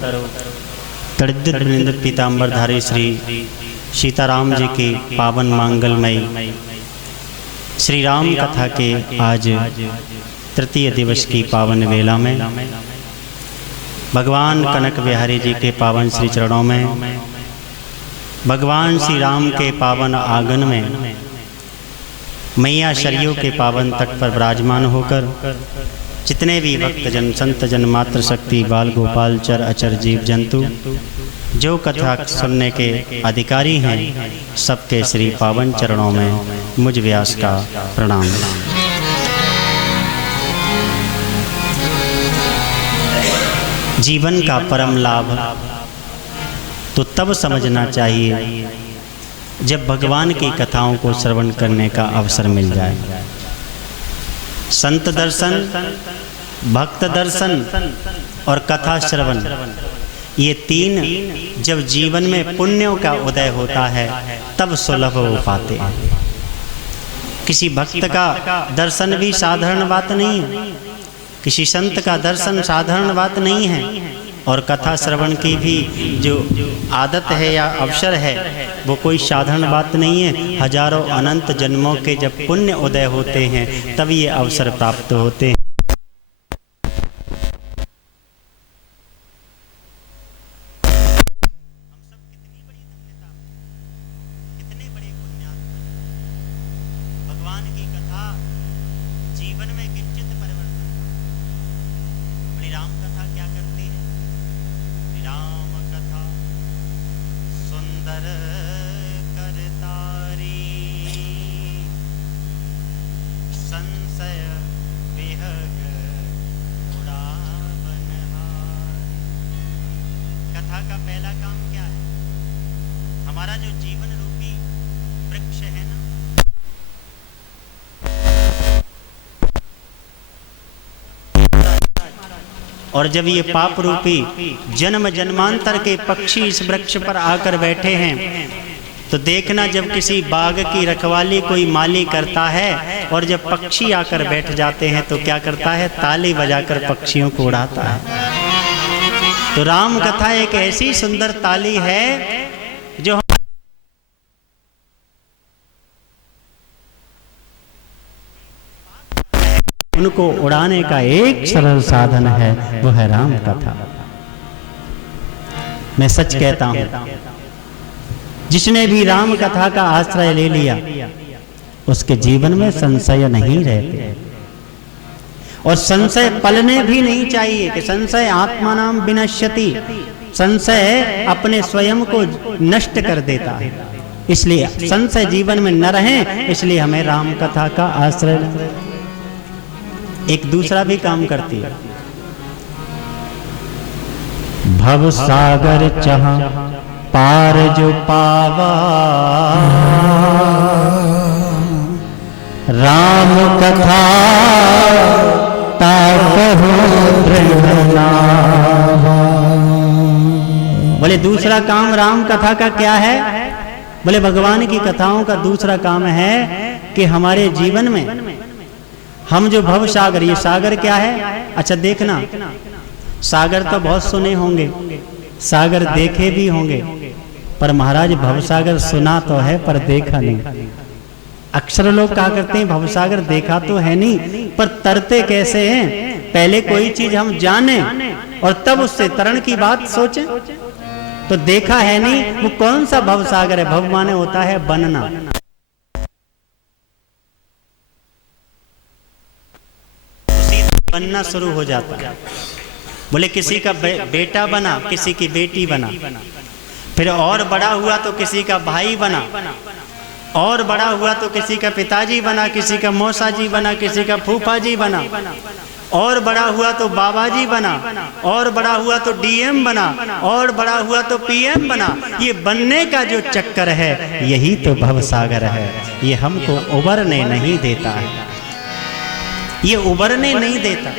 तड़िद्युत वृंद पीताम्बरधारी श्री सीताराम जी की पावन मांगलमयी श्री राम कथा के आज तृतीय दिवस की पावन वेला में भगवान कनक बिहारी जी के पावन श्री चरणों में भगवान श्री राम के पावन आंगन में मैया शरियों के पावन तट पर विराजमान होकर जितने भी भक्तजन संत जन मात्र शक्ति बाल गोपाल चर अचर जीव जंतु जो कथा सुनने के अधिकारी हैं सबके श्री पावन चरणों में मुझ व्यास का प्रणाम। जीवन का परम लाभ तो तब समझना चाहिए जब भगवान की कथाओं को श्रवण करने का अवसर मिल जाए। संत दर्शन, भक्त दर्शन और कथा श्रवण, ये तीन जब जीवन में पुण्यों का उदय होता है तब सुलभ हो पाते हैं। किसी भक्त का दर्शन भी साधारण बात नहीं है, किसी संत का दर्शन साधारण बात नहीं है, और कथा श्रवण की भी जो आदत है या अवसर है वो कोई साधारण बात नहीं है। हजारों अनंत जन्मों के जब पुण्य उदय होते हैं तब ये अवसर प्राप्त होते हैं। भगवान की कथा जीवन में किंचित परिवर्तन। श्री राम कथा क्या करती है? श्री राम कथा सुंदर करतारी, संशय विहग उड़ावनहार। कथा का पहला काम क्या है? हमारा जो जीवन रूपी वृक्ष है ना, और जब ये पाप रूपी जन्म जन्मांतर के पक्षी इस वृक्ष पर आकर बैठे हैं तो देखना, जब किसी बाग की रखवाली कोई माली करता है और जब पक्षी आकर बैठ जाते हैं तो क्या करता है? ताली बजाकर पक्षियों को उड़ाता है। तो राम कथा एक ऐसी सुंदर ताली है जो उनको उड़ाने का एक सरल साधन है, वो है राम कथा। मैं सच कहता हूं, जिसने भी राम कथा का आश्रय ले लिया उसके जीवन में संशय नहीं रहते, और संशय पलने भी नहीं चाहिए कि संशय आत्मानाम विनश्यति, संशय अपने स्वयं को नष्ट कर देता है। इसलिए संशय जीवन में न रहे, इसलिए हमें राम कथा का आश्रय। एक दूसरा भी काम करती है, भव सागर चाह पार जो पावा, राम कथा ताकहो दृढ़ नावा। बोले दूसरा काम राम कथा का क्या है? बोले भगवान की कथाओं का दूसरा काम है कि हमारे जीवन में हम जो भव सागर, ये सागर क्या है? अच्छा देखना, सागर तो बहुत सुने होंगे, सागर देखे भी होंगे, पर महाराज भव सागर सुना तो है पर देखा नहीं। अक्सर लोग कहा करते हैं भव सागर देखा तो है नहीं, पर तरते कैसे हैं? पहले कोई चीज हम जाने और तब उससे तरण की बात सोचें। तो देखा है नहीं, वो कौन सा भव सागर है? भव माने होता है बनना। बनना शुरू हो जाता है। बोले किसी का बेटा बना, किसी की बेटी बना, फिर और बड़ा हुआ तो किसी का भाई बना, और बड़ा हुआ तो किसी का पिताजी बना, किसी का मौसा जी बना, किसी का फूफा जी बना, और बड़ा हुआ तो बाबा जी बना, और बड़ा हुआ तो डीएम बना, और बड़ा हुआ तो पीएम बना। ये बनने का जो चक्कर है यही तो भव सागर है। ये हमको उबरने नहीं देता है, ये उबरने नहीं देता।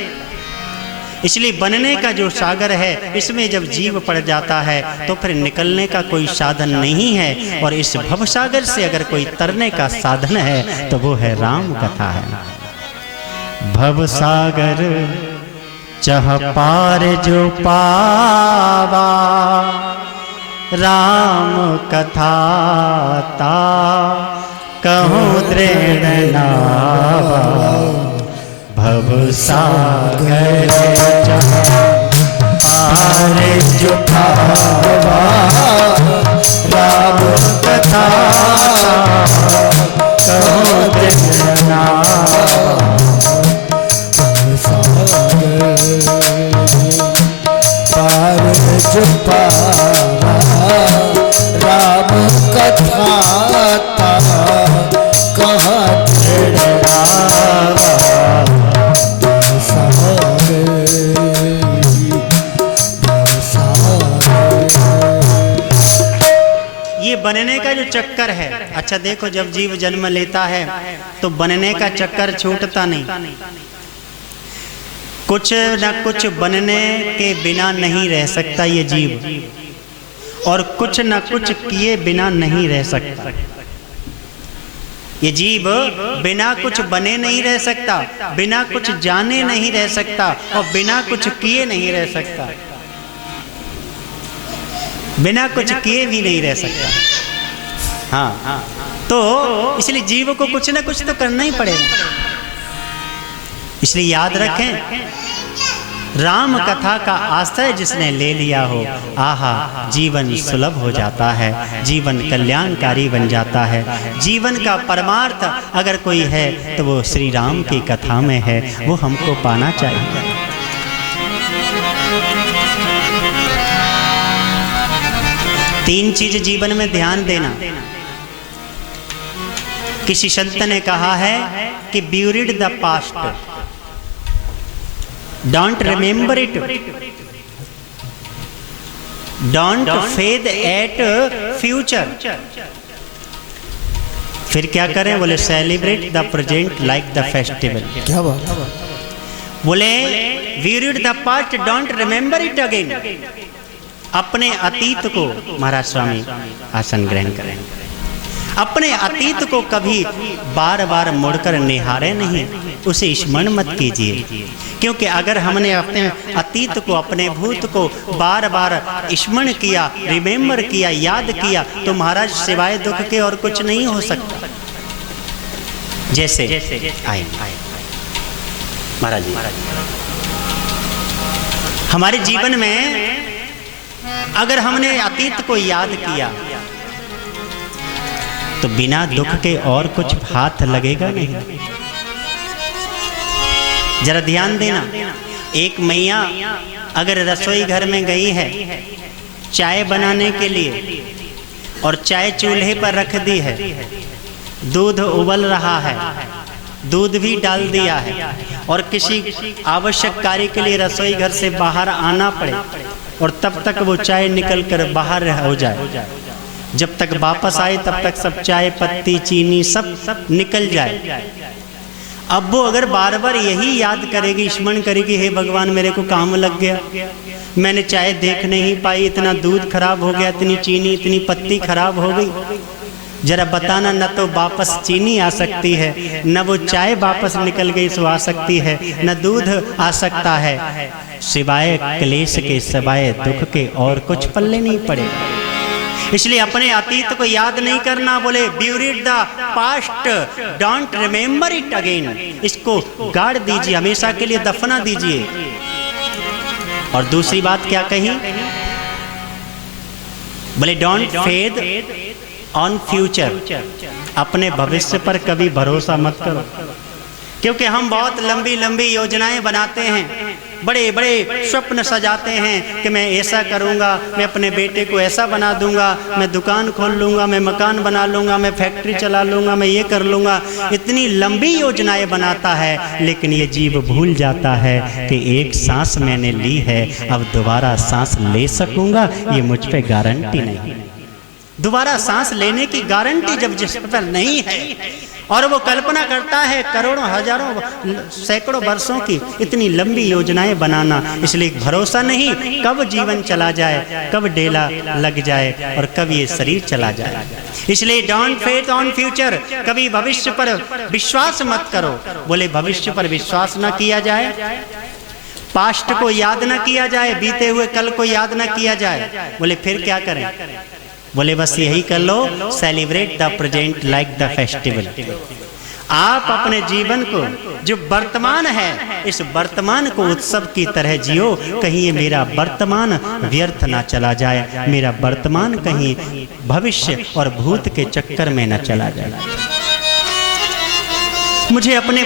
इसलिए बनने का जो सागर है इसमें जब जीव पड़ जाता है तो फिर निकलने का कोई साधन नहीं है, और इस भव सागर से अगर कोई तरने का साधन है तो वो है राम कथा है। भव सागर चह पार जो पावा राम कथा ता कहूँ दृढ़ नावा भव सागर चह पार जो पावा राम कथा कहूँ दृढ़ नावा जो पावा राम कथा ता कहाँ ये बनने का जो चक्कर है, अच्छा देखो, जब जीव जन्म लेता है तो बनने का चक्कर छूटता नहीं। कुछ न कुछ बनने के बिना नहीं रह सकता ये जीव, और कुछ न कुछ किए बिना नहीं रह सकता ये जीव। बिना कुछ बने नहीं रह सकता, बिना कुछ जाने नहीं रह सकता, और बिना कुछ किए नहीं रह सकता, बिना कुछ किए भी नहीं रह सकता। हाँ, तो इसलिए जीव को कुछ ना कुछ तो करना ही पड़ेगा। इसलिए याद रखें, राम कथा का आश्रय जिसने ले लिया हो, आहा, जीवन सुलभ हो जाता है, जीवन कल्याणकारी बन जाता है। जीवन का परमार्थ अगर कोई है तो वो श्री राम की कथा में है, वो हमको पाना चाहिए। तीन चीज जीवन में ध्यान देना। किसी संत ने कहा है कि buried the past, don't remember it, don't fade at future. फिर क्या करें? बोले celebrate the present like the festival. क्या बात? बोले buried the past, don't remember it again. अपने अतीत को, महाराज स्वामी आसन ग्रहण करें, अपने अतीत को कभी बार बार मुड़कर निहारे नहीं, उसे स्मरण मत कीजिए। क्योंकि अगर हमने अपने अतीत को, अपने भूत को बार बार स्मरण किया, रिमेंबर किया, याद किया, तो महाराज सिवाय दुख के और कुछ नहीं हो सकता। जैसे आए महाराज जी, हमारे जीवन में अगर हमने अतीत को याद किया तो बिना दुख के और कुछ हाथ लगेगा नहीं। जरा ध्यान देना, एक मैया अगर रसोई घर में गई है चाय बनाने के लिए, और चाय चूल्हे पर रख दी है, दूध उबल रहा है, दूध भी डाल दिया है, और किसी आवश्यक कार्य के लिए रसोई घर से बाहर आना पड़े, और तब तक वो चाय निकल कर बाहर हो जाए, जब तक वापस आए तब तक सब चाय पत्ती चीनी सब निकल जाए। अब वो अगर बार बार यही याद करेगी, स्मरण करेगी, हे भगवान मेरे को काम लग गया, मैंने चाय देख नहीं पाई, इतना दूध खराब हो गया, इतनी चीनी, इतनी पत्ती खराब हो गई, जरा बताना, न तो वापस चीनी आ सकती है, न वो चाय वापस निकल गई सो आ सकती है, न दूध आ सकता है, सिवाय क्लेश के, सिवाय दुख के और कुछ पल्ले नहीं पड़ेगा। इसलिए अपने अतीत को याद नहीं करना। बोले buried the past, don't remember it again. इसको गाड़ दीजिए, हमेशा के लिए दफना दीजिए। और दूसरी बात क्या कही? बोले डोंट फेद ऑन फ्यूचर, अपने भविष्य पर कभी भरोसा मत करो, क्योंकि हम बहुत लंबी लंबी योजनाएं बनाते हैं, बड़े बड़े स्वप्न सजाते हैं कि मैं ऐसा करूंगा, मैं अपने बेटे को ऐसा बना दूंगा, मैं दुकान खोल लूंगा, मैं मकान बना लूंगा, मैं फैक्ट्री चला लूंगा, मैं ये कर लूंगा। इतनी लंबी योजनाएं बनाता है, लेकिन ये जीव भूल जाता है कि एक सांस मैंने ली है, अब दोबारा सांस ले सकूंगा ये मुझ पे गारंटी नहीं। दोबारा सांस लेने की गारंटी जब जिस पर नहीं है, और वो कल्पना करता है करोड़ों, हजारों, सैकड़ों वर्षों की इतनी लंबी योजनाएं बनाना, इसलिए भरोसा नहीं कब जीवन चला जाए, कब डेला लग जाए और कब ये शरीर चला जाए। इसलिए डोंट फेथ ऑन फ्यूचर, कभी भविष्य पर विश्वास मत करो। बोले भविष्य पर विश्वास ना किया जाए पास्ट को याद ना किया जाए, बीते हुए कल को याद ना किया जाए। बोले फिर क्या करें? बोले बस यही कर लो, celebrate the present like the festival. आप अपने जीवन को जो वर्तमान है, इस वर्तमान को उत्सव की तरह जियो। कहीं ये मेरा वर्तमान व्यर्थ ना चला जाए, मेरा वर्तमान कहीं भविष्य और भूत के चक्कर में ना चला जाए। मुझे अपने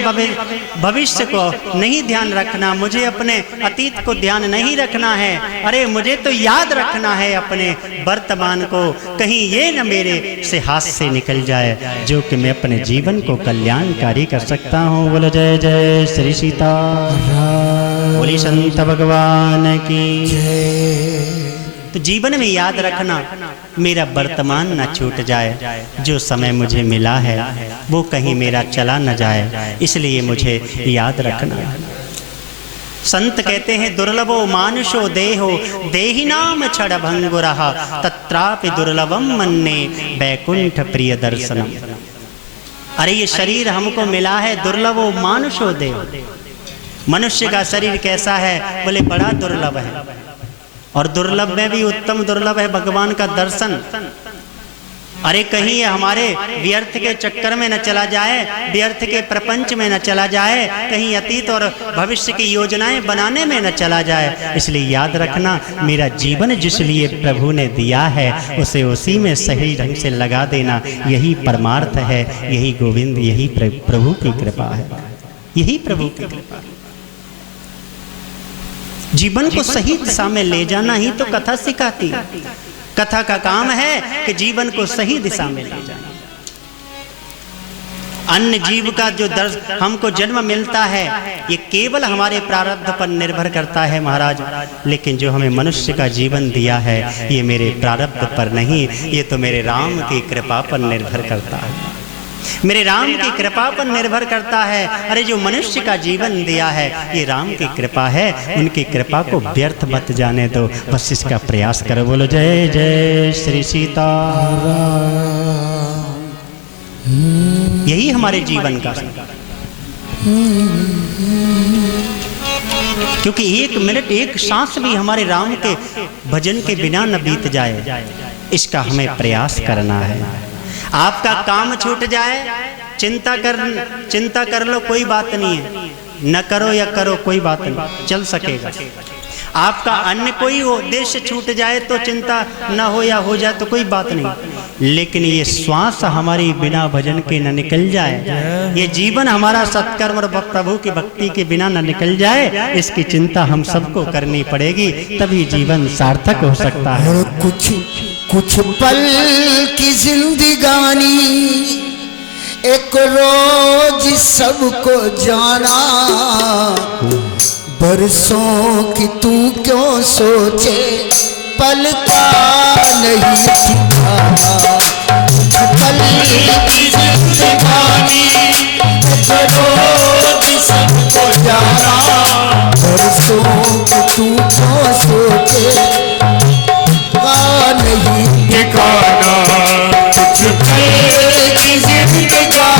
भविष्य को नहीं ध्यान रखना, मुझे अपने अतीत को ध्यान नहीं रखना है। अरे मुझे तो याद रखना है अपने वर्तमान को, कहीं ये न मेरे से हाथ से निकल जाए, जो कि मैं अपने जीवन को कल्याणकारी कर सकता हूँ। बोलो जय जय श्री सीता, बोली संत भगवान की जय। तो जीवन में याद रखना, मेरा वर्तमान न छूट जाए, जो समय मुझे मिला है वो कहीं मेरा चला न जाए, इसलिए मुझे याद रखना। संत कहते हैं दुर्लभो मानुषो देहो देहिनाम क्षण भंगुरः तत्रापि दुर्लभम मन्ये वैकुंठ प्रिय दर्शनम। अरे ये शरीर हमको मिला है, दुर्लभो मानुषो देहो। मनुष्य का शरीर कैसा है? बोले बड़ा दुर्लभ है, और दुर्लभ में भी उत्तम दुर्लभ है भगवान का दर्शन। अरे कहीं ये हमारे व्यर्थ के चक्कर में न चला जाए, व्यर्थ के प्रपंच में न चला जाए, कहीं अतीत और भविष्य की योजनाएं बनाने में न चला जाए। इसलिए याद रखना, मेरा जीवन जिस लिए प्रभु ने दिया है उसे उसी में सही ढंग से लगा देना, यही परमार्थ है, यही गोविंद, यही प्रभु की कृपा है, यही प्रभु की कृपा है। जीवन को सही दिशा में ले जाना ही तो कथा सिखाती है। कथा का काम है कि जीवन को सही दिशा में ले जाना। अन्य जीव का जो दर्द हमको जन्म मिलता है, ये केवल हमारे प्रारब्ध पर निर्भर करता है महाराज, लेकिन जो हमें मनुष्य का जीवन दिया है ये मेरे प्रारब्ध पर नहीं, ये तो मेरे राम की कृपा पर निर्भर करता है, मेरे राम की कृपा पर निर्भर करता है। अरे जो मनुष्य का जीवन दिया है ये राम की कृपा है, उनकी कृपा को व्यर्थ मत जाने दो, बस इसका प्रयास करो। बोलो जय जय श्री सीता। यही हमारे जीवन का, क्योंकि एक मिनट एक सांस भी हमारे राम के भजन के बिना न बीत जाए, इसका हमें प्रयास करना है। आपका काम छूट जाए, चिंता कर लो, कोई बात नहीं है, न करो या करो कोई बात नहीं, चल सकेगा। आपका अन्य कोई उद्देश्य छूट जाए तो चिंता न हो या हो जाए तो कोई बात नहीं, लेकिन ये श्वास हमारी बिना भजन के न निकल जाए, ये जीवन हमारा सत्कर्म और प्रभु की भक्ति के बिना न निकल जाए, इसकी चिंता हम सबको करनी पड़ेगी, तभी जीवन सार्थक हो सकता है। कुछ पल की जिंदगानी, एक रोज सबको जाना, बरसों की तू क्यों सोचे, पल का नहीं ठिकाना। पल की जिंदगानी, एक रोज सबको जाना, बरसों की तू क्यों सोचे, नहीं ठिकाना। कुछ पल की जिंदगानी,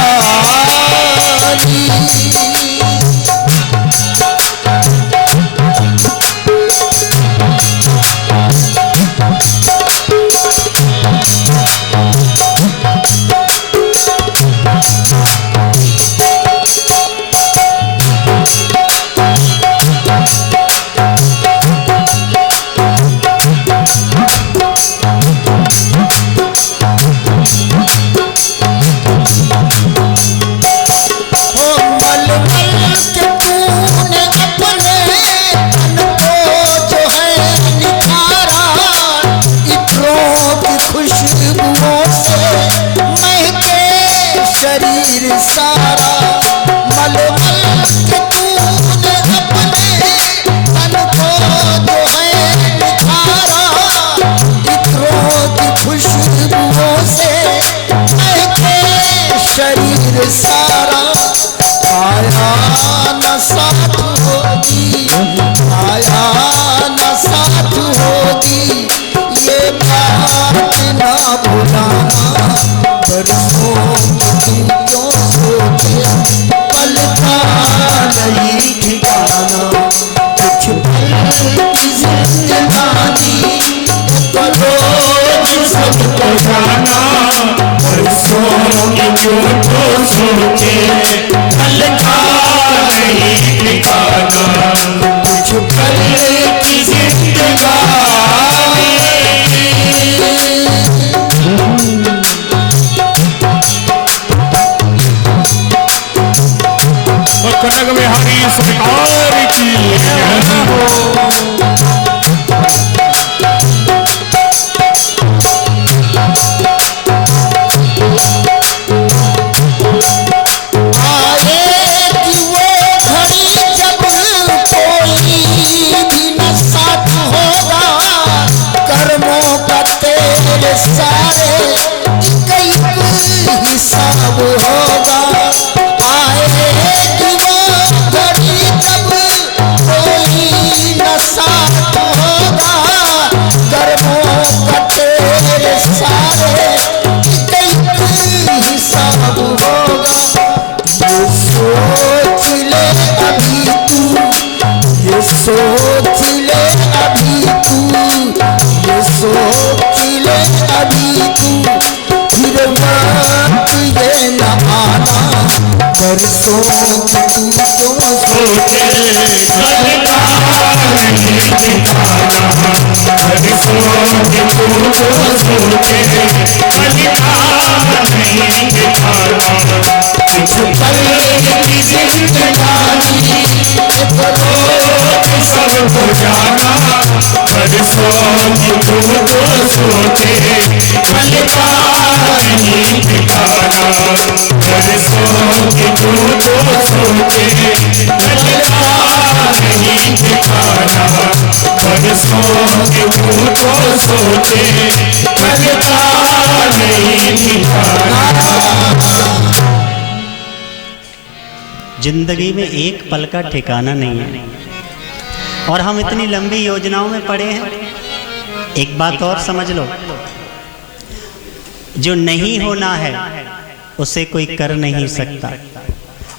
यूं तो सोचे कल का नहीं ठिकाना, कुछ कल की जिंदगानी। और कनक में हरी सरकार की सारे कई हिसाब होगा, आएगी वो घड़ी जब कोई न साथ होगा, कर्मों का तेरे सारे कई हिसाब होगा। ये सोच ले अभी तू, ये सोच ले अभी तू, ये सोच ले अभी तू, फिर मत ये न आना परसों तू क्यों सोचे कल का नहीं ठिकाना, परसों तू क्यों सोचे कल का नहीं ठिकाना, कुछ पल की जिंदगानी सब हो जाना, परसों तू तो सोचे कल का नहीं ठिकाना, परसों तू तो सोचे कल का नहीं ठिकाना, परसों तू तो सोचे कल का नहीं ठिकाना। जिंदगी में एक पल का ठिकाना नहीं है और हम इतनी लंबी योजनाओं में पड़े हैं। एक बात और समझ लो, जो नहीं होना है उसे कोई कर नहीं सकता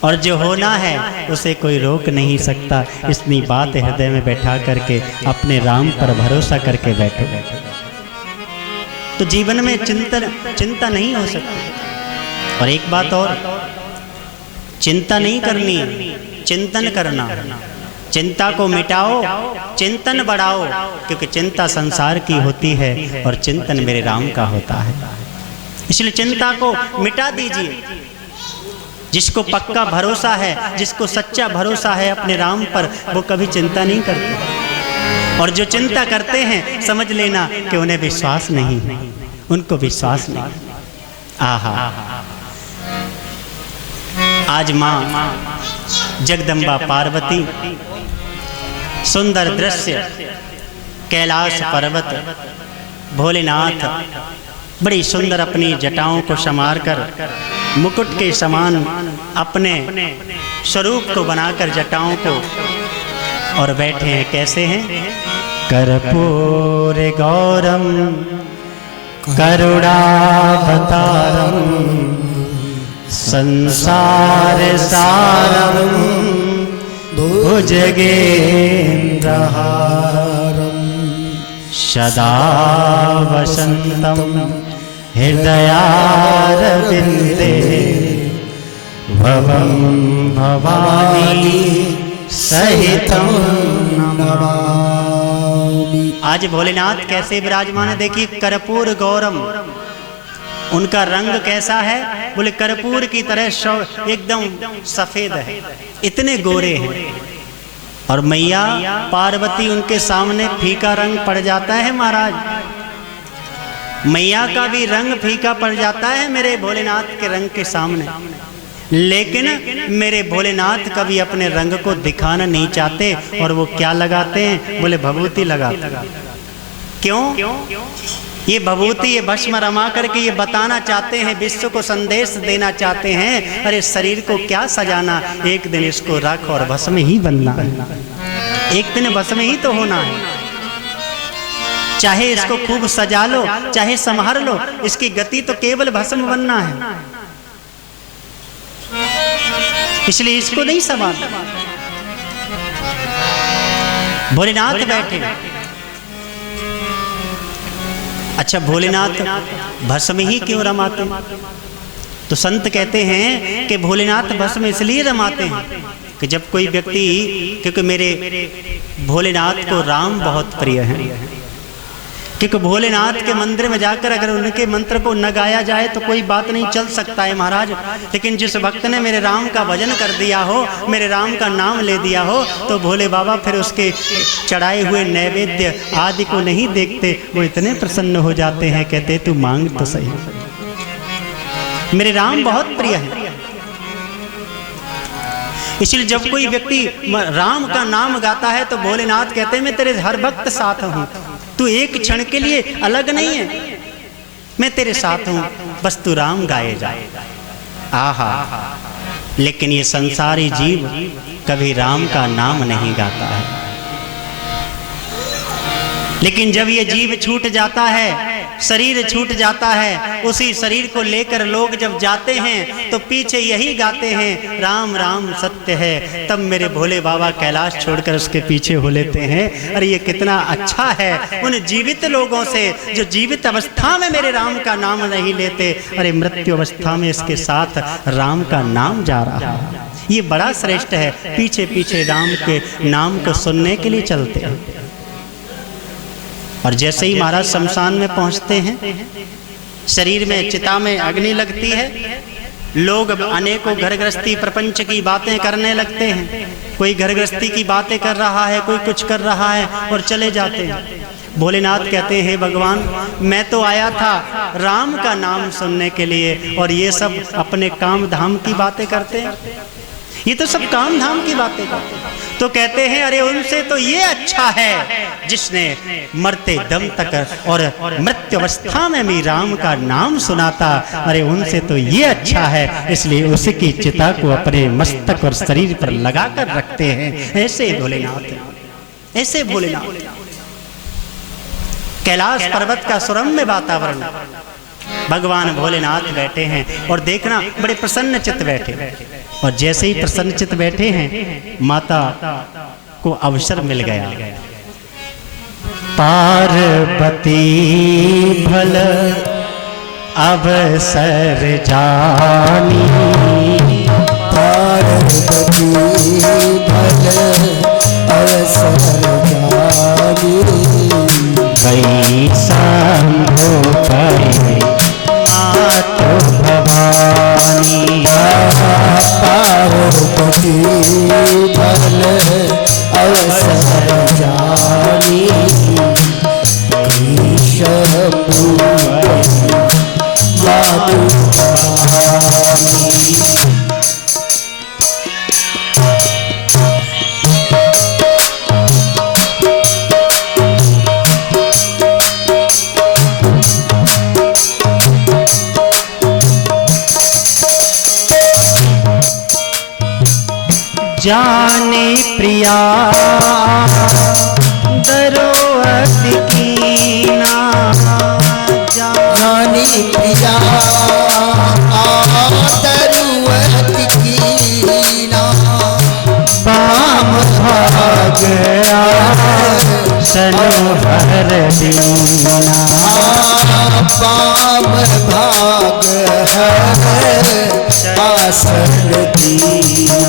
और जो होना है उसे कोई रोक नहीं सकता। इतनी बात हृदय में बैठा करके अपने राम पर भरोसा करके बैठो, तो जीवन में चिंता नहीं हो सकती। और एक बात और, चिंता नहीं करनी, चिंतन करना। चिंता को मिटाओ, चिंतन बढ़ाओ, क्योंकि चिंता संसार की होती है और चिंतन मेरे राम का होता है। इसलिए चिंता को मिटा दीजिए। जिसको पक्का भरोसा है, जिसको सच्चा भरोसा है अपने राम पर, वो कभी चिंता नहीं करते। और जो चिंता करते हैं समझ लेना कि उन्हें विश्वास नहीं, उनको विश्वास नहीं। आहा, आज माँ जगदम्बा पार्वती सुंदर दृश्य, कैलाश पर्वत, भोलेनाथ बड़ी सुंदर अपनी जटाओं को संवार कर मुकुट के समान अपने स्वरूप को बनाकर जटाओं को, और बैठे हैं कैसे हैं? कर्पूर गौरम करुणावतारम संसार सारम भुजगेन्द्रहारम सदा वसंतम हृदयारविंदे भवं भवानी सहितं नमामि। आज भोलेनाथ कैसे विराजमान है, देखिए कर्पूर गौरम। उनका रंग कैसा है? बोले कर्पूर की तरह एकदम सफेद है, इतने गोरे हैं। और मैया पार्वती उनके सामने फीका रंग पड़ जाता है महाराज। मैया का भी रंग फीका पड़ जाता है मेरे भोलेनाथ के रंग के सामने। लेकिन मेरे भोलेनाथ कभी अपने रंग को दिखाना नहीं चाहते, और वो क्या लगाते हैं? बोले भभूति लगाते। क्यों? ये भभूति, ये भस्म रमा करके ये बताना चाहते हैं, विश्व को संदेश देना चाहते हैं, अरे शरीर को क्या सजाना, एक दिन इसको रख और भस्म ही बनना है। एक दिन भस्म ही तो होना है। चाहे इसको खूब सजा लो, चाहे संभाल लो, इसकी गति तो केवल भस्म बनना है। इसलिए इसको नहीं संभालना। भोलेनाथ बैठे। अच्छा, भोलेनाथ भस्म ही क्यों रमाते? तो संत कहते हैं कि भोलेनाथ भस्म इसलिए रमाते हैं कि जब कोई व्यक्ति, क्योंकि मेरे भोलेनाथ को राम बहुत प्रिय है, क्योंकि भोलेनाथ के मंदिर में जाकर अगर उनके मंत्र को न गाया जाए तो कोई बात नहीं चल सकता है महाराज। लेकिन जिस भक्त ने मेरे राम का भजन कर दिया हो, मेरे राम का नाम ले दिया हो, तो भोले बाबा फिर उसके चढ़ाए हुए नैवेद्य आदि को नहीं देखते, वो इतने प्रसन्न हो जाते हैं, कहते तू मांग तो सही, मेरे राम बहुत प्रिय है। इसलिए जब कोई व्यक्ति राम का नाम गाता है तो भोलेनाथ कहते हैं मैं तेरे हर भक्त साथ हूं, तू एक क्षण के लिए अलग नहीं है, मैं तेरे साथ हूं, बस तू राम गाए जा। आहा, लेकिन ये संसारी जीव कभी राम का नाम नहीं गाता है। लेकिन जब ये जीव छूट जाता है, शरीर छूट जाता है, उसी शरीर को लेकर लोग जब जाते हैं तो पीछे यही गाते हैं राम राम सत्य है। तब मेरे भोले बाबा कैलाश छोड़कर उसके पीछे हो लेते हैं। अरे ये कितना अच्छा है उन जीवित लोगों से जो जीवित अवस्था में मेरे राम का नाम नहीं लेते, अरे मृत्यु अवस्था में इसके साथ राम का नाम जा रहा है। ये बड़ा श्रेष्ठ है, पीछे पीछे राम के नाम को सुनने के लिए चलते हैं। और जैसे ही महाराज शमशान में पहुंचते हैं, शरीर में चिता में अग्नि लगती है, लोग अनेकों घर गृहस्थी प्रपंच की बातें करने लगते हैं। कोई घर गृहस्थी की बातें कर रहा है, कोई कुछ कर रहा है और चले जाते हैं। भोलेनाथ कहते हैं भगवान मैं तो आया था राम का नाम सुनने के लिए, और ये सब अपने काम धाम की बातें करते हैं, ये तो सब काम धाम की बातें करते हैं। तो कहते हैं अरे उनसे तो ये अच्छा है जिसने मरते दम तक और मृत्यु अवस्था में भी राम का नाम सुनाता, अरे उनसे तो ये अच्छा है, इसलिए उसकी चिता को अपने मस्तक और शरीर पर लगाकर रखते हैं। ऐसे भोलेनाथ, ऐसे भोलेनाथ। कैलाश पर्वत का सुरम्य वातावरण, भगवान भोलेनाथ बैठे हैं और देखना बड़े प्रसन्न चित्त बैठे। और जैसे ही प्रसन्न चित्त बैठे हैं, माता को अवसर मिल गया। पार्वती भल अवसर जानी, पार्वती भल अवसर जानी, गई शंभु परे मातु भवानी। पार्वती भल अवसर जानी, शंभु मातु भवानी। जाने प्रिया दरोअति कीना, जानी प्रिया दरोअति कीना, पाम भाग सनोहर दीना, पाम भाग है आसन दीना।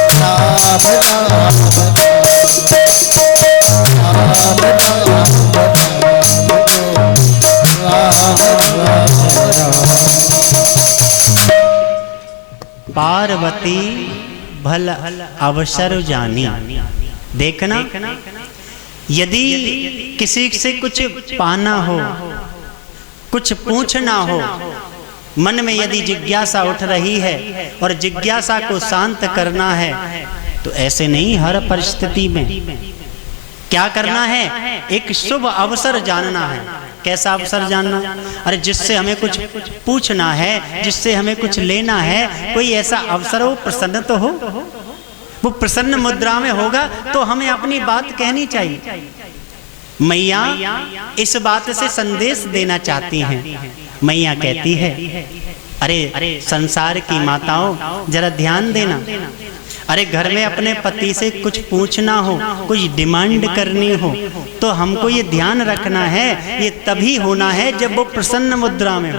राम राम राम पार्वती भल अवसर जानी। देखना, यदि किसी से कुछ पाना हो, कुछ पूछना हो, मन में यदि जिज्ञासा उठ रही है और जिज्ञासा को शांत करना है, तो ऐसे नहीं हर परिस्थिति में क्या करना है, एक शुभ अवसर जानना है। कैसा अवसर जानना? अरे जिससे हमें कुछ पूछना है, जिससे हमें कुछ लेना है, कोई ऐसा अवसर हो, प्रसन्न तो हो, वो प्रसन्न मुद्रा में होगा तो हमें अपनी बात कहनी चाहिए। मैया इस बात से संदेश देना चाहती हैं। मैया कहती है अरे संसार की माताओं जरा ध्यान देना, अरे घर में अपने पति से कुछ पूछना हो, कुछ डिमांड करनी हो, तो हमको ये ध्यान रखना है, ये तभी होना है जब वो प्रसन्न मुद्रा में हो,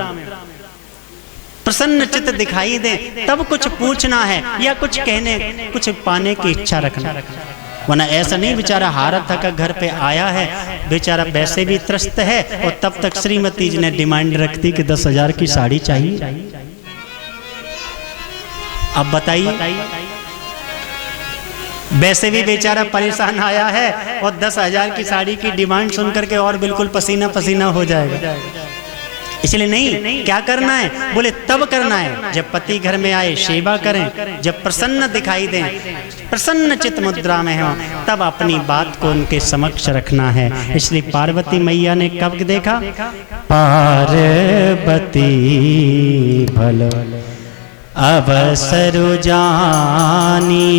प्रसन्न चित्त दिखाई दे, तब कुछ पूछना है या कुछ कहने, कुछ पाने की इच्छा रखना। वरना ऐसा नहीं, बेचारा हारा थका घर पे आया है, बेचारा वैसे भी त्रस्त है और तब तक श्रीमती जी ने डिमांड रख दी कि 10,000 की साड़ी चाहिए। अब बताइए, वैसे भी बेचारा परेशान आया है और 10,000 की साड़ी की डिमांड सुन करके और बिल्कुल पसीना पसीना हो जाएगा। इसलिए नहीं, क्या करना है, बोले तब करना है जब पति घर में आए, सेवा करें, जब प्रसन्न दिखाई दें, प्रसन्न चित्त मुद्रा में हो, तब अपनी बात को उनके समक्ष रखना है। इसलिए पार्वती मैया ने कब देखा, पार्वती भलो अवसर जानी,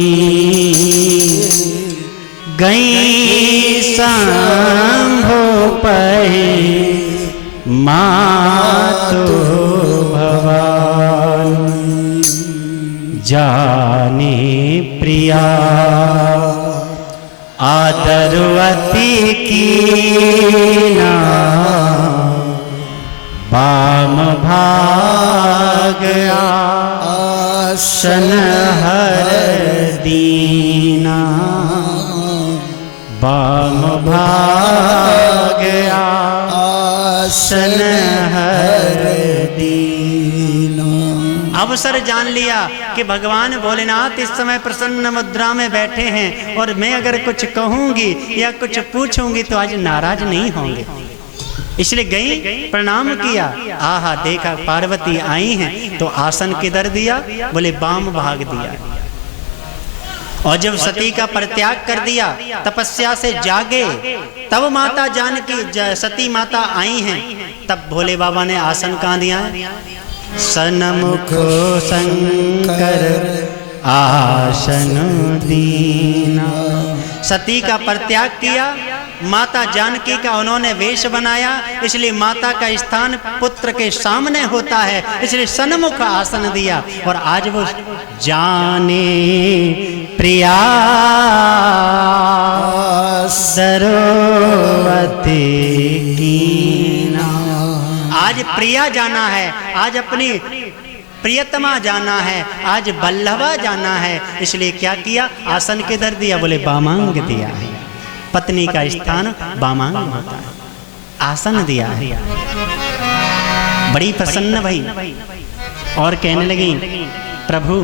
गई शंभो पहि मातु भवानी, जाने प्रिया आदरवती कीना, वाम भाग आसन हर दीना, वाम भाग आसन हर दीना। अवसर जान लिया कि भगवान भोलेनाथ इस समय प्रसन्न मुद्रा में बैठे हैं और मैं अगर कुछ कहूंगी या कुछ पूछूंगी तो आज नाराज नहीं होंगे। इसलिए गई, प्रणाम किया, आहा देखा पार्वती आई हैं तो आसन किधर दिया, बोले वाम भाग दिया। और जब सती का परित्याग कर दिया, तपस्या से जागे, तब माता जानकी सती माता आई हैं, तब भोले बाबा ने आसन कहाँ दिया, सन्मुख शंकर आसन दीना। सती का परित्याग किया, माता जानकी का उन्होंने वेश बनाया, इसलिए माता का स्थान पुत्र के सामने होता है, इसलिए सन्मुख आसन दिया। और आज वो जाने प्रिया सरोवती कीना, आज प्रिया जाना है, आज अपनी प्रियतमा जाना है, आज बल्लभा जाना है। इसलिए क्या किया, आसन किधर दिया, बोले बामांग दिया है। पत्नी का स्थान बामांग होता है, आसन दिया है। बड़ी प्रसन्न भई और कहने लगी, प्रभु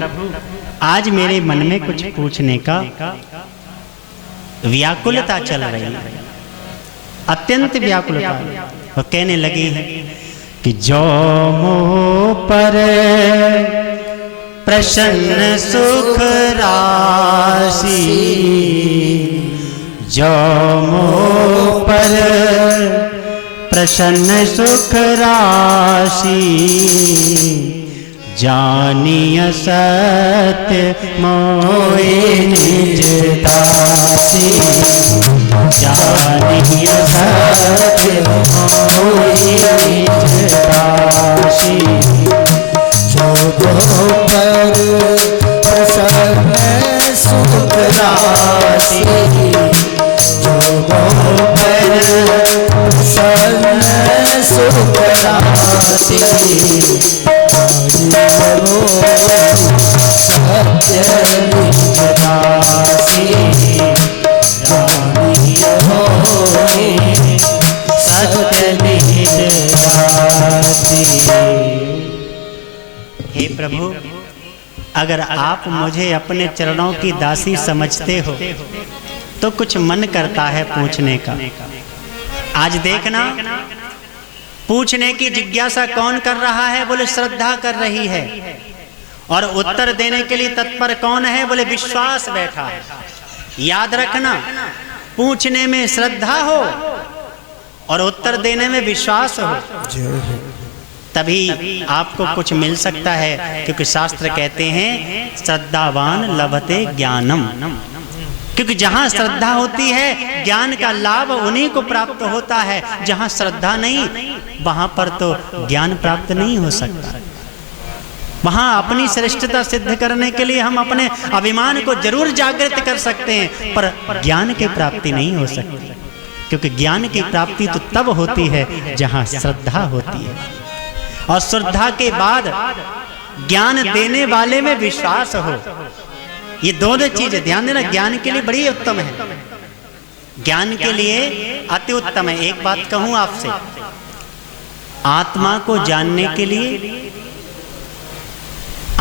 आज मेरे मन में कुछ पूछने का व्याकुलता चल रही है, अत्यंत व्याकुलता। और कहने लगी कि जो मोह पर प्रसन्न सुख राशि, जो मोह पर प्रसन्न सुख राशि, जानिय सत्य मोहि निज दासी, जानिय सत्य मोहि निज दासी। जो पर प्रसन्न सुख राशि, जो पर प्रसन्न सुख राशि, सत्य निज दासी, सत्य निज दासी। हे प्रभु, अगर आप मुझे अपने चरणों की दासी समझते हो तो कुछ मन करता है पूछने का। आज देखना, पूछने की जिज्ञासा कौन कर रहा है, बोले श्रद्धा कर रही है। और उत्तर देने के लिए तत्पर कौन है, बोले विश्वास बैठा है। याद रखना, पूछने में श्रद्धा हो और उत्तर देने में विश्वास हो, तभी आपको कुछ मिल सकता है। क्योंकि शास्त्र कहते हैं श्रद्धावान लभते ज्ञानम, क्योंकि जहां श्रद्धा होती है ज्ञान का लाभ उन्हीं को प्राप्त होता है। जहां श्रद्धा नहीं, वहां पर तो ज्ञान प्राप्त नहीं हो सकता। वहाँ अपनी श्रेष्ठता सिद्ध करने के लिए हम अपने अभिमान को जरूर जागृत कर सकते हैं, पर ज्ञान की प्राप्ति नहीं हो सकती, क्योंकि ज्ञान की प्राप्ति तो तब होती है जहाँ श्रद्धा होती है, और श्रद्धा के बाद ज्ञान देने वाले में विश्वास हो। ये दोनों चीजें ध्यान देना, ज्ञान के लिए बड़ी उत्तम है, ज्ञान के लिए अति उत्तम है। एक बात कहूं आपसे, आत्मा को जानने के लिए,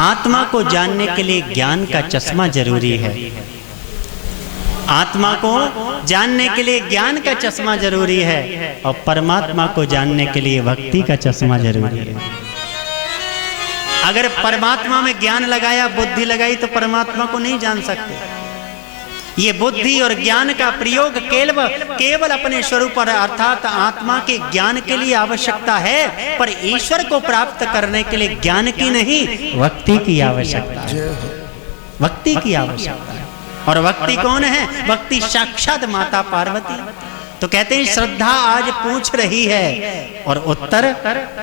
आत्मा को जानने के लिए ज्ञान का चश्मा जरूरी है। आत्मा को जानने के लिए ज्ञान का चश्मा जरूरी है, और परमात्मा को जानने के लिए भक्ति का चश्मा जरूरी है। अगर परमात्मा में ज्ञान लगाया, बुद्धि लगाई, तो परमात्मा को नहीं जान सकते। ये बुद्धि और ज्ञान का प्रयोग केवल अपने स्वरूप पर अर्थात आत्मा के ज्ञान के लिए आवश्यकता है, पर ईश्वर को प्राप्त करने के लिए ज्ञान की नहीं, भक्ति की आवश्यकता है। भक्ति की आवश्यकता है। और भक्ति कौन है? भक्ति साक्षात माता पार्वती। तो कहते हैं श्रद्धा आज पूछ रही है और उत्तर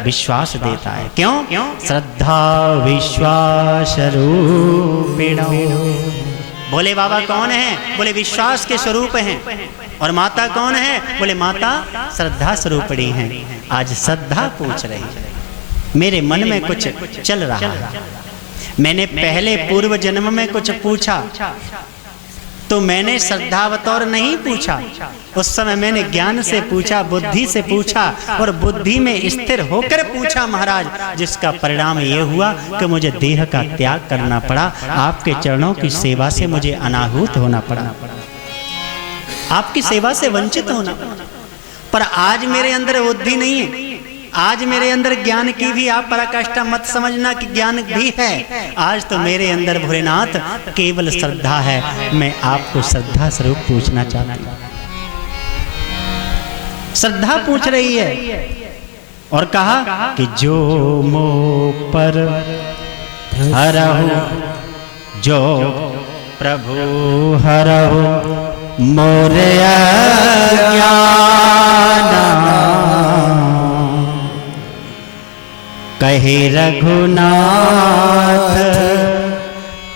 विश्वास देता है। क्यों? श्रद्धा विश्वास रूपिणो। बोले बाबा कौन है? बोले विश्वास के स्वरूप हैं। और माता कौन है? बोले माता श्रद्धा स्वरूपिणी हैं। आज श्रद्धा पूछ रही है, मेरे मन में कुछ चल रहा है, मैंने पहले पूर्व जन्म में कुछ पूछा, तो मैंने श्रद्धावतौर नहीं पूछा, उस समय मैंने ज्ञान से पूछा, बुद्धि से पूछा, और बुद्धि में स्थिर होकर पूछा महाराज, जिसका परिणाम ये हुआ कि मुझे देह का त्याग करना पड़ा, आपके चरणों की सेवा से मुझे अनाहूत होना पड़ा, आपकी सेवा से वंचित होना पड़ा। पर आज मेरे अंदर बुद्धि नहीं है, आज मेरे अंदर ज्ञान की भी आप पराकाष्ठा मत समझना कि ज्ञान भी है। आज तो मेरे अंदर भोलेनाथ केवल श्रद्धा है। मैं आपको श्रद्धा स्वरूप पूछना चाहता हूं। श्रद्धा पूछ रही है और कहा कि जो मो पर हरहु, जो प्रभु हरहु मोरे अज्ञाना, कहे रघुनाथ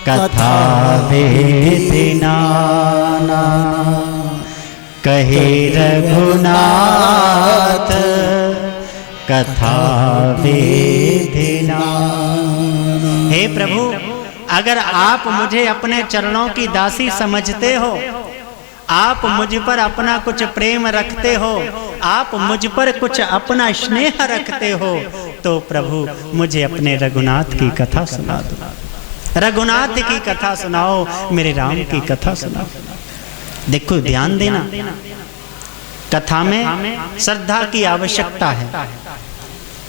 कथा वेदिना, कहे रघुनाथ कथा वेदिना। हे प्रभु, अगर आप मुझे अपने चरणों की दासी समझते हो, आप मुझ पर अपना कुछ प्रेम रखते हो, आप मुझ पर कुछ अपना स्नेह रखते हो, तो प्रभु मुझे अपने रघुनाथ की कथा सुना दो। रघुनाथ की कथा सुनाओ, मेरे राम की कथा सुनाओ। देखो ध्यान देना, कथा में श्रद्धा की आवश्यकता है।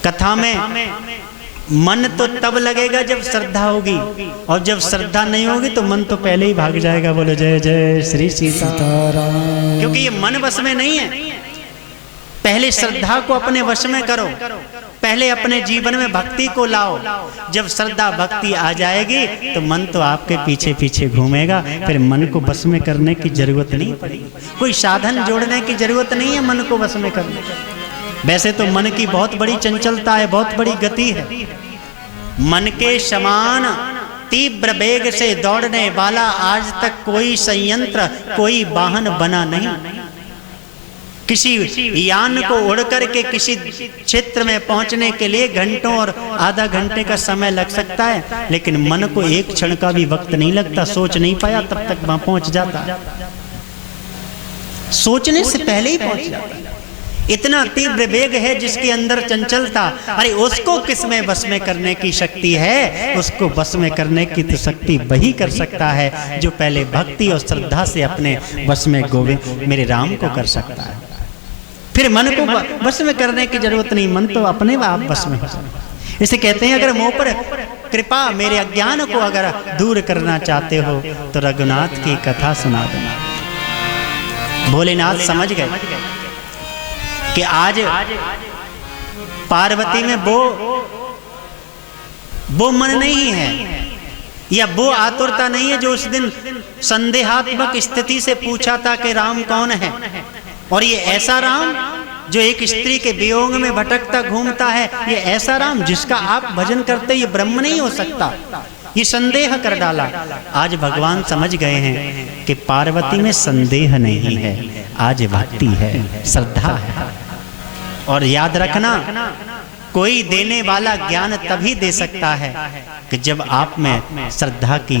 कथा में मन तो तब लगेगा जब श्रद्धा होगी, और जब श्रद्धा नहीं होगी तो मन तो पहले ही भाग जाएगा। बोलो जय जय श्री सीताराम। क्योंकि ये मन वश में नहीं है। पहले श्रद्धा को अपने वश में करो, पहले अपने जीवन में भक्ति को लाओ। जब श्रद्धा भक्ति आ जाएगी तो मन तो आपके पीछे पीछे घूमेगा, फिर मन को वश में करने की जरूरत नहीं पड़ेगी। कोई साधन जोड़ने की जरूरत नहीं है मन को वश में करने। वैसे तो मन की बहुत बड़ी चंचलता है, बहुत बड़ी गति है। मन के समान तीव्र वेग से दौड़ने वाला आज तक कोई संयंत्र, कोई वाहन बना नहीं। किसी यान को उड़ करके किसी क्षेत्र में पहुंचने के लिए घंटों और आधा घंटे का समय लग सकता है, लेकिन मन को एक क्षण का भी वक्त नहीं लगता। सोच नहीं पाया तब तक वहां पहुंच जाता, सोचने से पहले ही पहुंच जाता। इतना तीव्र वेग है जिसके अंदर चंचलता। अरे उसको किस में बस में करने की शक्ति है? उसको बस में करने की तो शक्ति वही कर सकता है जो पहले भक्ति और श्रद्धा से अपने बस में गोविंद मेरे राम को कर सकता है। फिर मन को बस में करने की जरूरत नहीं, मन तो अपने आप बस में हो सकता है। इसे कहते हैं अगर मुंह पर कृपा, मेरे अज्ञान को अगर दूर करना चाहते हो तो रघुनाथ की कथा सुना देना। भोलेनाथ समझ गए कि आज पार्वती में वो मन नहीं है, या वो आतुरता नहीं है जो उस दिन संदेहात्मक स्थिति से पूछा था कि राम कौन है। और ये ऐसा राम जो एक स्त्री के वियोग में भटकता घूमता है, ये ऐसा राम जिसका आप भजन करते ये ब्रह्म नहीं हो सकता, ये संदेह कर डाला। आज भगवान समझ गए हैं कि पार्वती में संदेह नहीं है, आज भक्ति है, श्रद्धा है। और याद रखना, कोई देने वाला ज्ञान तभी दे सकता है कि जब आप में श्रद्धा की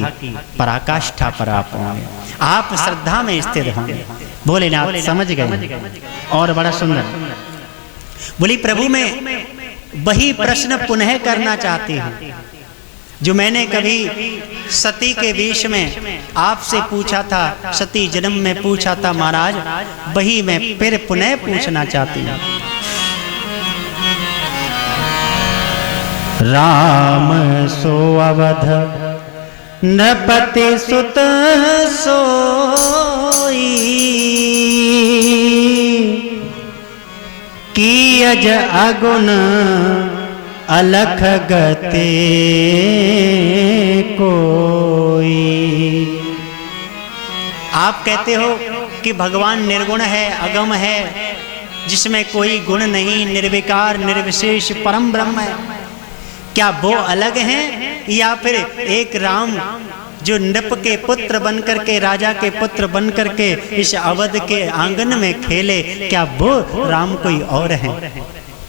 पराकाष्ठा पर आप होंगे, आप श्रद्धा में स्थिर होंगे। भोलेनाथ समझ गए। और बड़ा सुंदर बोली, प्रभु में वही प्रश्न पुनः करना चाहती हूँ जो मैंने कभी सती के वेश में आपसे पूछा था, सती जन्म में पूछा था महाराज, वही मैं फिर पुनः पूछना चाहती हूँ। राम सो अवध नृपति सुत सोई, कीअज अगुण अलख गते कोई। आप कहते हो कि भगवान निर्गुण है, अगम है, जिसमें कोई गुण नहीं, निर्विकार निर्विशेष परम ब्रह्म है। क्या वो अलग हैं या फिर एक राम जो नृप के पुत्र बनकर के, राजा के पुत्र बनकर के इस अवध के आंगन में खेले, क्या वो राम कोई और है?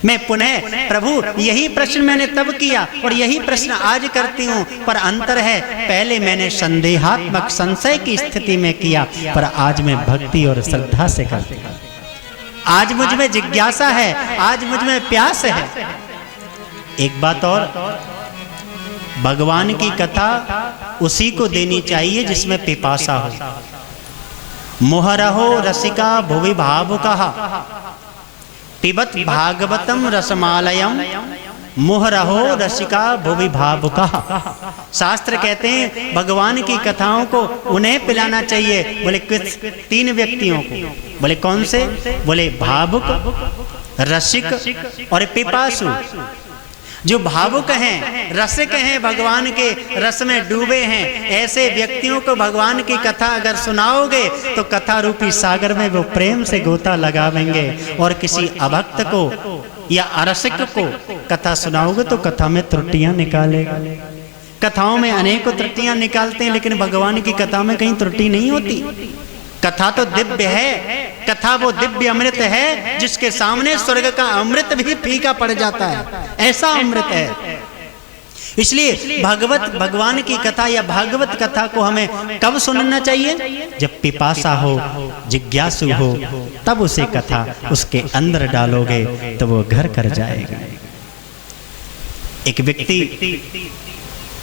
मैं पुनः प्रभु यही प्रश्न मैंने तब किया और यही प्रश्न आज करती हूँ, पर अंतर है, पहले मैंने संदेहात्मक संशय की स्थिति में किया, पर आज मैं भक्ति और श्रद्धा से करती हूँ। आज मुझ में जिज्ञासा है, आज मुझ में प्यास है। एक बात और, भगवान की कथा उसी को देनी चाहिए जिसमें पिपासा हो। मोहरहो रसिका भुवि भावुकः पिबत भागवतम रसमालयम मोहरहो रसिका भुवि भावुकः। शास्त्र कहते हैं भगवान की कथाओं को उन्हें पिलाना चाहिए। बोले किस? 3 व्यक्तियों को। बोले कौन से? बोले भावुक, रसिक और पिपासु। जो भावुक हैं, रसिक हैं, भगवान के रस में डूबे हैं, ऐसे व्यक्तियों को भगवान की कथा अगर सुनाओगे तो कथा रूपी सागर में वो प्रेम से गोता लगावेंगे। और किसी अभक्त को या अरसिक को कथा सुनाओगे तो कथा में त्रुटियां निकालेगा। कथाओं में अनेकों त्रुटियां निकालते हैं, लेकिन भगवान की कथा में कहीं त्रुटि नहीं होती। कथा तो दिव्य है, कथा वो दिव्य अमृत है जिसके सामने स्वर्ग का अमृत भी फीका पड़ जाता है, ऐसा अमृत है। इसलिए भगवान की कथा या भागवत कथा को हमें कब सुनना चाहिए? जब पिपासा हो, जिज्ञासु हो, तब उसे कथा उसके अंदर डालोगे तो वो घर कर जाएगा। एक व्यक्ति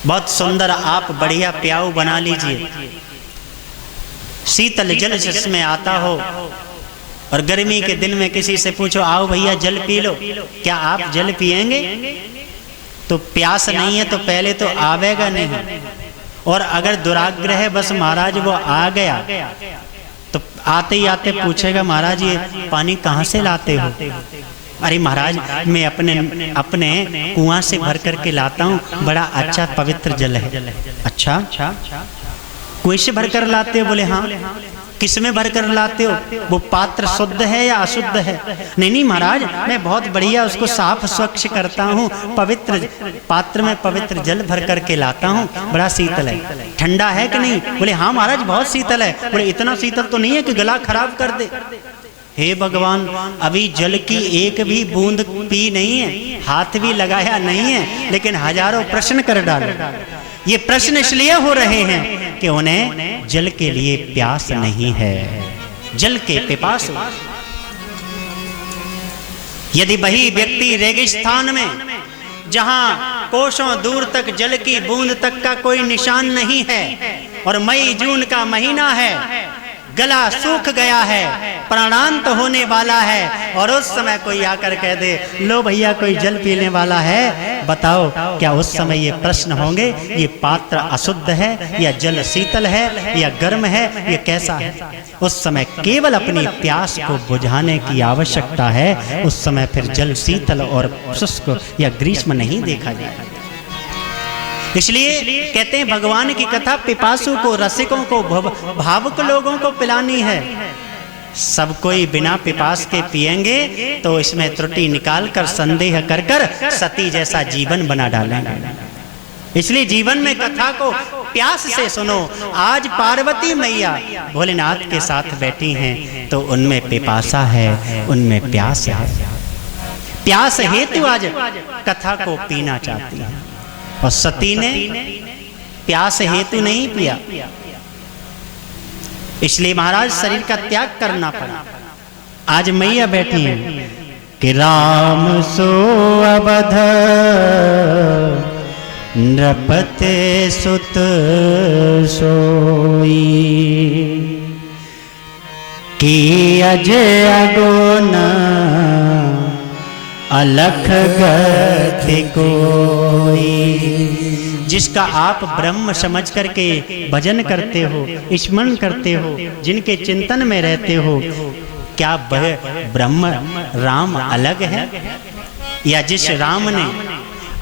बहुत सुंदर, आप बढ़िया प्याऊ बना लीजिए, शीतल जल जिसमें आता हो, और गर्मी के दिन में किसी से पूछो आओ भैया जल पी लो, क्या आप जल पिएंगे? तो प्यास नहीं है तो पहले तो आवेगा नहीं। और अगर दुराग्रह है, बस महाराज वो आ गया तो आते ही आते पूछेगा महाराज ये पानी कहाँ से लाते हो? अरे महाराज मैं अपने कुआं से भर करके लाता हूँ, बड़ा अच्छा पवित्र जल है। अच्छा, कुएं से भर कर लाते हो? बोले हाँ। किस में भर कर लाते हो? वो पात्र शुद्ध है या अशुद्ध है? नहीं महाराज मैं बहुत बढ़िया उसको साफ स्वच्छ करता हूँ, पवित्र पात्र में पवित्र जल भर करके लाता हूँ, बड़ा शीतल है। ठंडा है कि नहीं? बोले हाँ महाराज बहुत शीतल है। बोले इतना शीतल तो नहीं है कि गला खराब कर दे? हे भगवान, अभी जल की एक भी बूंद पी नहीं है, हाथ भी लगाया नहीं है, लेकिन हजारों प्रश्न कर डाले। ये प्रश्न इसलिए हो रहे हैं कि उन्हें जल के लिए प्यास नहीं है, जल के पिपासु। यदि वही व्यक्ति रेगिस्तान में, जहां कोसों दूर तक जल की बूंद तक का कोई निशान नहीं है, और मई जून का महीना है, गला सूख गया है, प्राणांत होने वाला है, और उस समय कोई आकर कह दे लो भैया कोई जल पीने वाला है, बताओ क्या उस समय ये प्रश्न होंगे ये पात्र अशुद्ध है या जल शीतल है या गर्म है, ये कैसा है? उस समय केवल अपनी प्यास को बुझाने की आवश्यकता है। उस समय फिर जल शीतल और शुष्क या ग्रीष्म नहीं देखा जाए। इसलिए कहते हैं भगवान की कथा पिपासु को, रसिकों को, भावुक लोगों को पिलानी है। सब कोई बिना पिपास के पिएंगे तो इसमें त्रुटि निकाल कर संदेह कर कर सती जैसा जीवन बना डालेंगे। इसलिए जीवन में कथा को प्यास से सुनो। आज पार्वती मैया भोलेनाथ के साथ बैठी हैं तो उनमें पिपासा है, उनमें प्यास है। प्यास हेतु आज कथा को पीना चाहती है और सती ने प्यास हेतु नहीं पिया, इसलिए महाराज शरीर का त्याग करना पड़ा। आज मैया बैठी हैं कि राम सो अवध नृपते सुत सोई कि अजय अगुन अलख गति कोई। जिसका आप ब्रह्म समझ करके भजन करते हो, स्मरण करते हो, जिनके चिंतन में रहते हो, क्या वह ब्रह्म राम अलग है? या जिस राम ने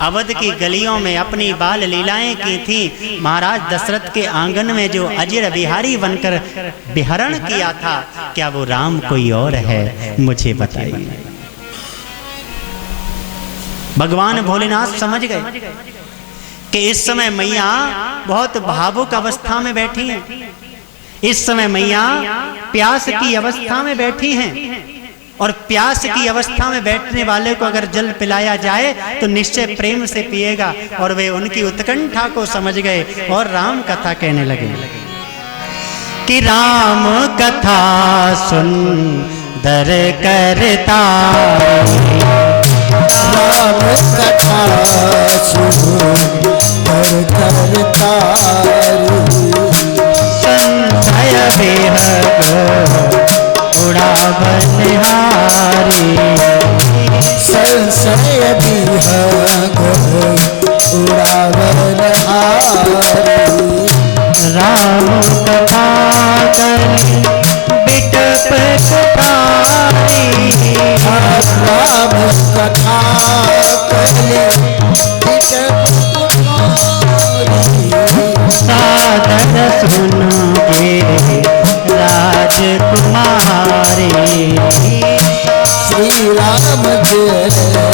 अवध की गलियों में अपनी बाल लीलाएं की थी, महाराज दशरथ के आंगन में जो अजर बिहारी बनकर विहरण किया था, क्या वो राम कोई और है? मुझे बताइए। भगवान भोलेनाथ समझ गए कि इस समय मैया बहुत भावुक अवस्था में बैठी हैं, इस समय मैया प्यास की अवस्था में बैठी हैं, और प्यास की अवस्था में बैठने वाले को अगर जल पिलाया जाए तो निश्चय प्रेम से पिएगा। और वे उनकी उत्कंठा को समझ गए और राम कथा कहने लगे कि राम कथा सुंदर करता, राम कथा सुंदर करता, संशय बेहद उड़ावनहारी, संशय बिहग उड़ावनहारी। राम कथा कर बिटप कुठारी, राम कथा करे बिटप कुठारी। सादर सुनोगे राजकुमारी, श्री राम जय जय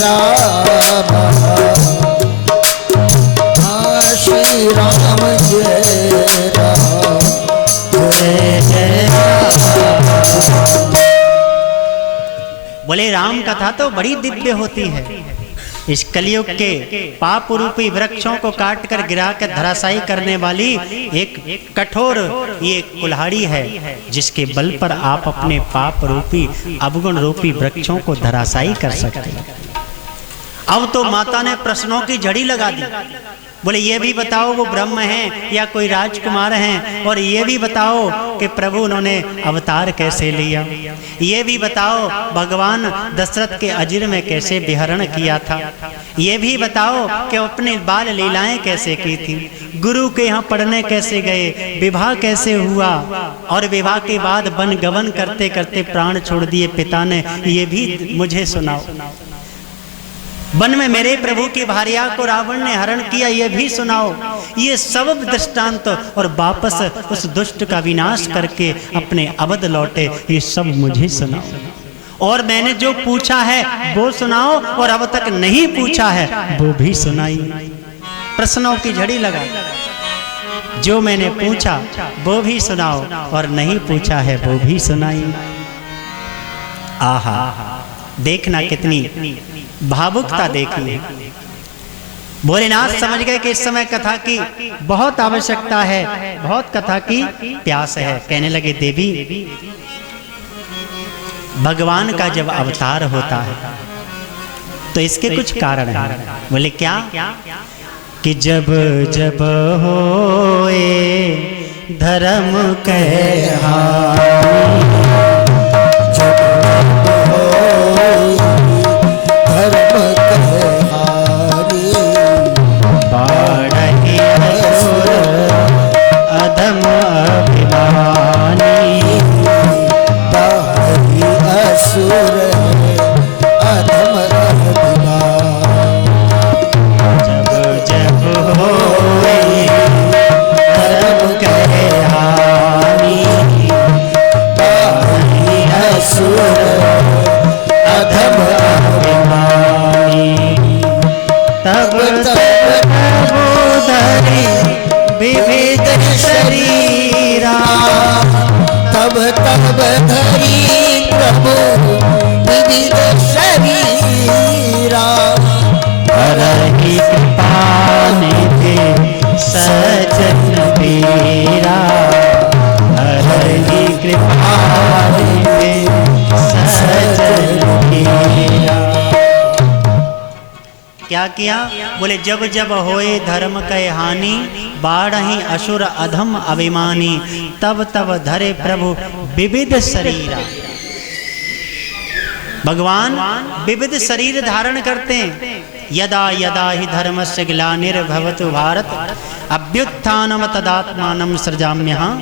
राम, श्री राम जय राम जय जय राम। बोले राम कथा तो बड़ी दिव्य होती है। इस कलयुग के पाप रूपी वृक्षों को काट कर गिरा कर धराशायी करने वाली एक कठोर ये कुल्हाड़ी है, जिसके बल पर आप अपने पाप रूपी अवगुण रूपी वृक्षों को धराशायी कर सकते हैं। अब तो माता ने प्रश्नों की झड़ी लगा दी। बोले ये भी बताओ वो ब्रह्म हैं या कोई राजकुमार हैं, और ये भी बताओ कि प्रभु उन्होंने अवतार कैसे लिया, ये भी बताओ भगवान दशरथ के अजर में कैसे विहरण किया था, ये भी बताओ कि अपने बाल लीलाएं कैसे की थी, गुरु के यहाँ पढ़ने कैसे गए, विवाह कैसे हुआ, और विवाह के बाद वन गमन करते करते प्राण छोड़ दिए पिता ने, ये भी मुझे सुनाओ। वन में मेरे प्रभु की भार्या को रावण ने हरण किया, ये भी सुनाओ। ये सब दृष्टांत, और वापस उस दुष्ट का विनाश करके अपने अवध लौटे, ये सब मुझे सुनाओ। और मैंने जो पूछा है वो सुनाओ, और अब तक नहीं पूछा है वो भी सुनाई। प्रश्नों की झड़ी लगा। जो मैंने पूछा वो भी सुनाओ, और नहीं पूछा है वो भी सुनाई। आहा, देखना कितनी भावुकता देखी। भोलेनाथ समझ गए कि इस समय कथा की बहुत आवश्यकता है, बहुत कथा की प्यास है। कहने लगे देवी, भगवान का जब अवतार होता है तो इसके कुछ कारण हैं। बोले क्या? कि जब जब होए धर्म कहा, तब धरी प्रभु विविध शरीरा हरहि कृपा निधि सजन पीरा हरहि कृपा निधि सजन पीरा। क्या किया? बोले जब जब होए धर्म कै हानि बाढ़हि असुर अधम अभिमानी तब तब धरे प्रभु विविध शरीरा। भगवान विविध शरीर धारण करते हैं। यदा यदा ही धर्मस्य ग्लानिर्भवतु भारत अभ्युत्थानम तदात्मानं सृजाम्यहं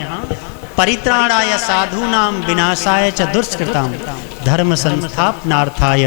परित्राणाय साधूनां विनाशाय च दुष्कृतां धर्म संस्थापनार्थाय